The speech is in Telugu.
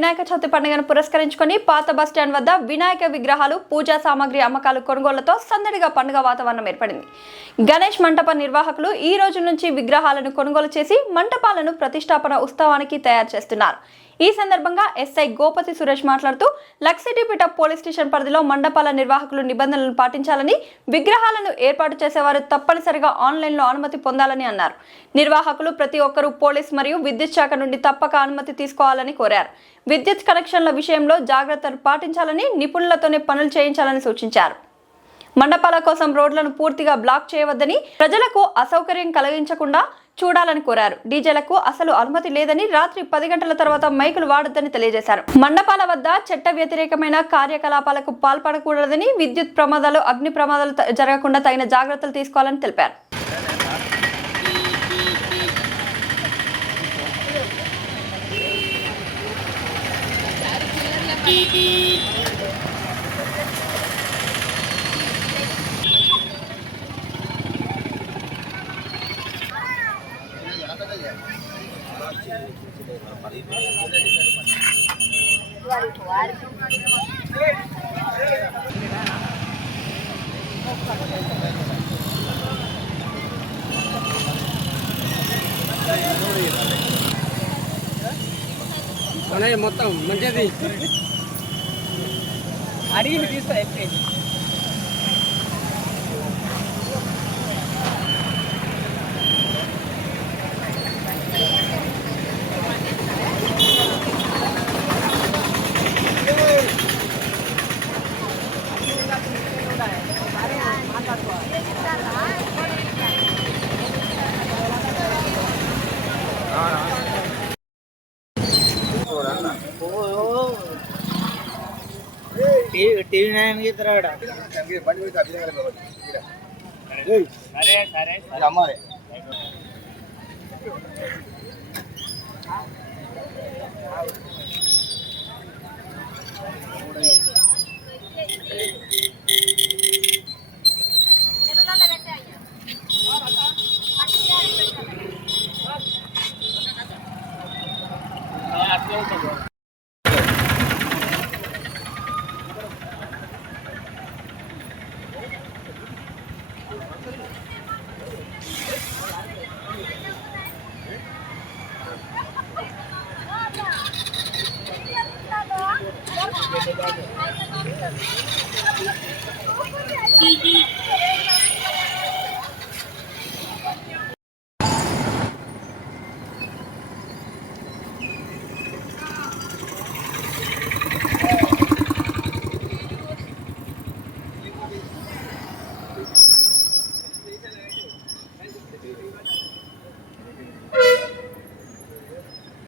వినాయక చవితి పండుగను పురస్కరించుకొని పాత బస్టాండ్ వద్ద వినాయక విగ్రహాలు పూజా సామాగ్రి అమ్మకాలు కొనుగోళ్లతో సందడిగా పండుగ వాతావరణం ఏర్పడింది. గణేష్ మంటప నిర్వాహకులు ఈ రోజు నుంచి విగ్రహాలను కొనుగోలు చేసి మంటపాలను ప్రతిష్టాపన ఉత్సవానికి తయారు చేస్తున్నారు. ఈ సందర్భంగా ఎస్ఐ గోపతి సురేష్ మాట్లాడుతూ లక్సిటీపీట పోలీస్ స్టేషన్ పరిధిలో మండపాల నిర్వాహకులు నిబంధనలను పాటించాలని, విగ్రహాలను ఏర్పాటు చేసేవారు తప్పనిసరిగా ఆన్లైన్లో అనుమతి పొందాలని అన్నారు. నిర్వాహకులు ప్రతి ఒక్కరూ పోలీస్ మరియు విద్యుత్ శాఖ నుండి తప్పక అనుమతి తీసుకోవాలని కోరారు. విద్యుత్ కనెక్షన్ల విషయంలో జాగ్రత్తలు పాటించాలని, నిపుణులతోనే పనులు చేయించాలని సూచించారు. మండపాల కోసం రోడ్లను పూర్తిగా బ్లాక్ చేయవద్దని, ప్రజలకు అసౌకర్యం కలిగించకుండా చూడాలని కోరారు. డీజేలకు అసలు అనుమతి లేదని, రాత్రి 10 గంటల తర్వాత మైకులు వాడొద్దని తెలియజేశారు. మండపాల వద్ద చట్ట వ్యతిరేకమైన కార్యకలాపాలకు పాల్పడకూడదని, విద్యుత్ ప్రమాదాలు, అగ్ని ప్రమాదాలు జరగకుండా తగిన జాగ్రత్తలు తీసుకోవాలని తెలిపారు. మొత్తం మంచిది అడిగి తీస్తా. टीवी 9 की तरह हमारे